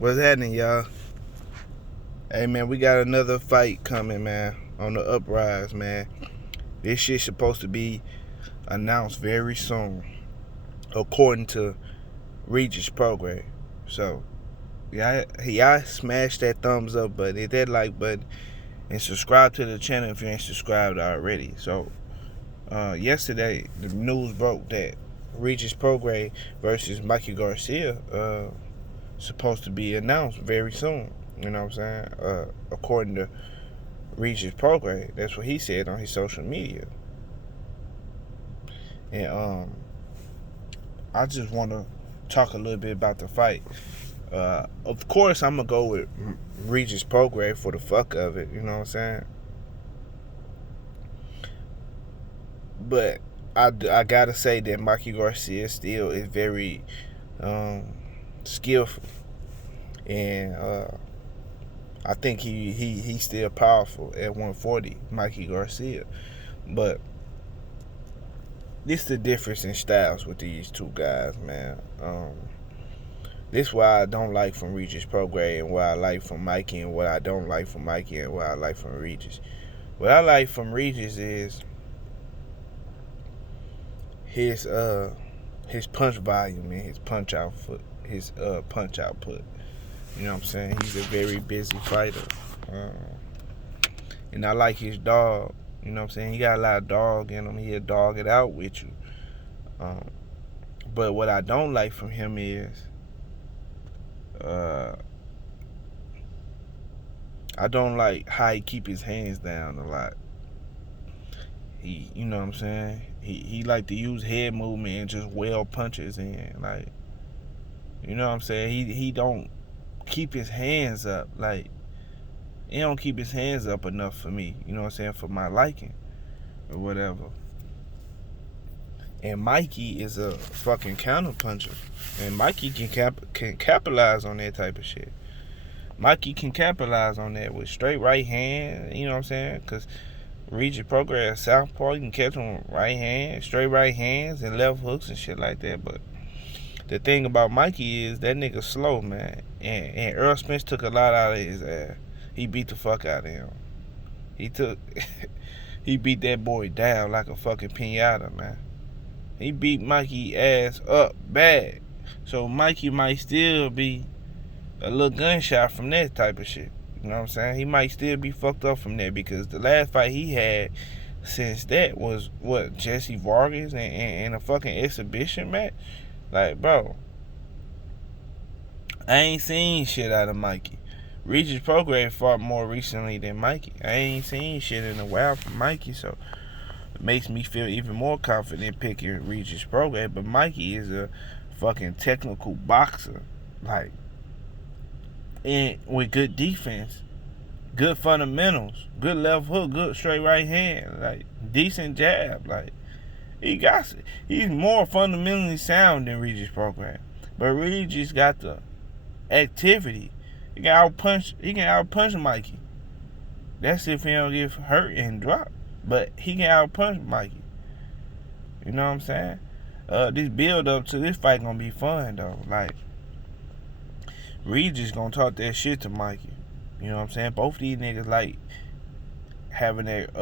What's happening, y'all? Hey, man, we got another fight coming, man, on the uprise, man. This shit's supposed to be announced very soon, according to Regis Prograis. So, y'all smash that thumbs up button, hit that like button, and subscribe to the channel if you ain't subscribed already. So, yesterday, the news broke that Regis Prograis versus Mikey Garcia supposed to be announced very soon. You know what I'm saying? According to Regis Prograis, that's what he said on his social media. And I just want to talk a little bit about the fight. Of course, I'm gonna go with Regis Prograis for the fuck of it. You know what I'm saying? But I gotta say that Mikey Garcia still is very skillful, and I think he's still powerful at 140, Mikey Garcia. But this the difference in styles with these two guys, man. This is why I don't like from Regis Prograis and what I like from Mikey and what I don't like from Mikey and what I like from Regis. What I like from Regis is his punch volume and his punch output. You know what I'm saying? He's a very busy fighter. And I like his dog. You know what I'm saying? He got a lot of dog in him. He'll dog it out with you. But what I don't like from him is I don't like how he keep his hands down a lot. You know what I'm saying? He like to use head movement and just well punches in, like, you know what I'm saying? He don't keep his hands up. Like, he don't keep his hands up enough for me. You know what I'm saying? For my liking or whatever. And Mikey is a fucking counter puncher, and Mikey can capitalize on that type of shit. Mikey can capitalize on that with straight right hand. You know what I'm saying? Because Regis Prograis southpaw, you can catch him right hand, straight right hands, and left hooks and shit like that. But the thing about Mikey is that nigga slow, man. And Earl Spence took a lot out of his ass. He beat the fuck out of him. He beat that boy down like a fucking pinata, man. He beat Mikey ass up bad. So Mikey might still be a little gunshot from that type of shit. You know what I'm saying? He might still be fucked up from that, because the last fight he had since that was what, Jesse Vargas and a fucking exhibition match. Like, bro, I ain't seen shit out of Mikey. Regis Prograis fought more recently than Mikey. I ain't seen shit in a while from Mikey, so it makes me feel even more confident picking Regis Prograis. But Mikey is a fucking technical boxer, like, and with good defense, good fundamentals, good left hook, good straight right hand, like decent jab. Like, he's more fundamentally sound than Regis Prograis. But Regis got the activity. He can outpunch Mikey. That's if he don't get hurt and drop. But he can outpunch Mikey. You know what I'm saying? This build up to this fight gonna be fun though. Like, Regis gonna talk that shit to Mikey. You know what I'm saying? Both these niggas like having that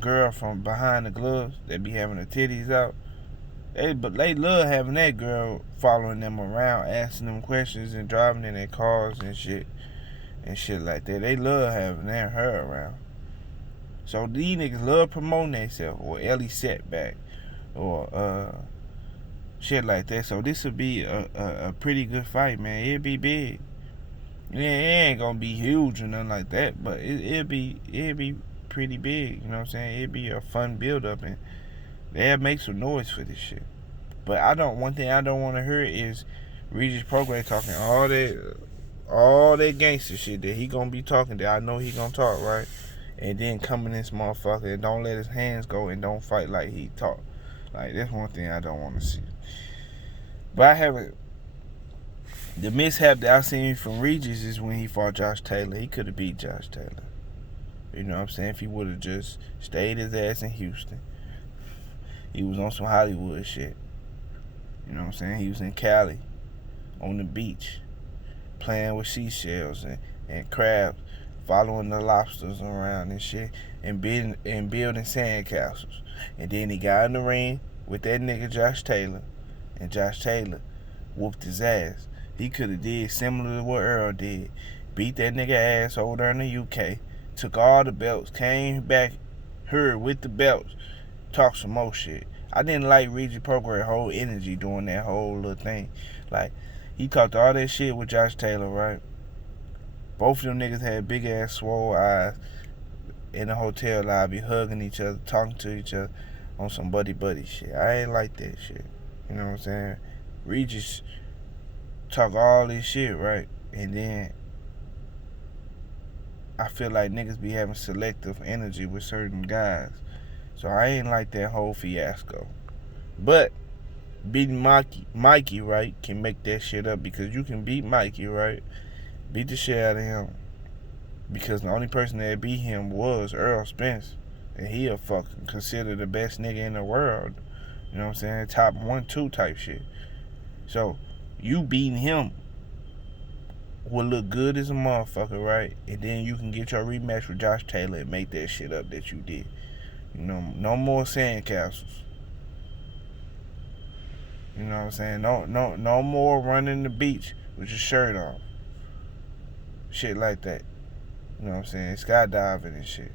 girl from behind the gloves that be having the titties out. But they love having that girl following them around, asking them questions and driving in their cars and shit like that. They love having her around. So these niggas love promoting themselves, or Ellie Setback, or shit like that. So this would be a pretty good fight, man. It'd be big. Yeah, it ain't gonna be huge or nothing like that, but it'd be pretty big. You know what I'm saying? It'd be a fun build up, and they'll make some noise for this shit. But one thing I don't want to hear is Regis Prograis talking all that gangster shit that he gonna be talking, that I know he gonna talk, right? And then come in this motherfucker and don't let his hands go and don't fight like he talk. Like, that's one thing I don't want to see. But I haven't. The mishap that I seen from Regis is when he fought Josh Taylor. He could have beat Josh Taylor. You know what I'm saying? If he would have just stayed his ass in Houston. He was on some Hollywood shit. You know what I'm saying? He was in Cali, on the beach. playing with seashells and crabs, following the lobsters around and shit, and building sandcastles. And then he got in the ring with that nigga Josh Taylor, and Josh Taylor whooped his ass. He could have did similar to what Earl did. Beat that nigga ass over there in the UK, took all the belts, came back here with the belts, talk some more shit. I didn't like Regis Prograis' whole energy doing that whole little thing. Like, he talked all that shit with Josh Taylor, right? Both of them niggas had big ass swole eyes in the hotel lobby, hugging each other, talking to each other on some buddy shit. I ain't like that shit. You know what I'm saying? Regis talk all this shit, right? And then I feel like niggas be having selective energy with certain guys. So I ain't like that whole fiasco. But beating Mikey, right, can make that shit up, because you can beat Mikey, right? Beat the shit out of him. Because the only person that beat him was Earl Spence. And he a fucking considered the best nigga in the world. You know what I'm saying? Top 1-2 type shit. So you beating him will look good as a motherfucker, right? And then you can get your rematch with Josh Taylor and make that shit up that you did. You know, no more sandcastles. You know what I'm saying? No more running the beach with your shirt off. Shit like that. You know what I'm saying? Skydiving and shit.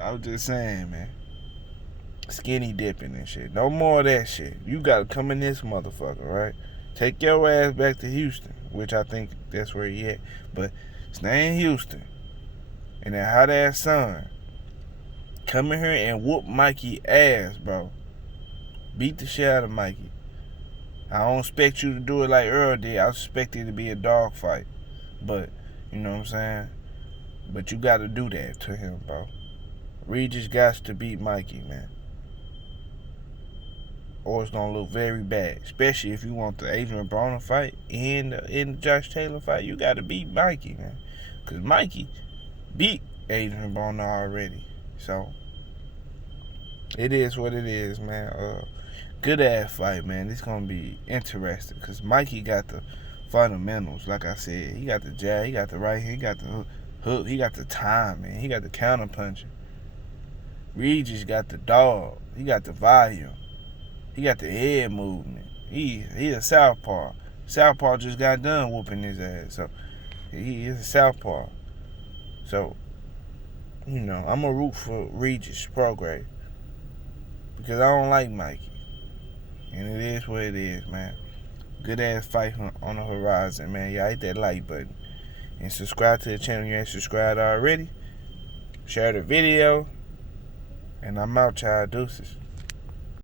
I was just saying, man. Skinny dipping and shit. No more of that shit. You gotta come in this motherfucker, right? Take your ass back to Houston, which I think that's where he at. But stay in Houston. And that hot ass sun. Come in here and whoop Mikey ass, bro. Beat the shit out of Mikey. I don't expect you to do it like Earl did. I expect it to be a dog fight. But, you know what I'm saying? But you gotta do that to him, bro. Regis got to beat Mikey, man. Or it's gonna look very bad. Especially if you want the Adrian Broner fight and the Josh Taylor fight. You gotta beat Mikey, man. Cause Mikey beat Adrian Broner already. So it is what it is, man. Good ass fight, man. It's gonna be interesting. Cause Mikey got the fundamentals, like I said. He got the jab, he got the right hand, he got the hook, he got the time, man. He got the counter punching. Regis got the dog. He got the volume. He got the head movement. He a southpaw. Southpaw just got done whooping his ass. So he is a southpaw. So, you know, I'm a root for Regis Prograis. Because I don't like Mikey. And it is what it is, man. Good ass fight on the horizon, man. Y'all hit that like button. And subscribe to the channel if you ain't subscribed already. Share the video. And I'm out, y'all. Deuces.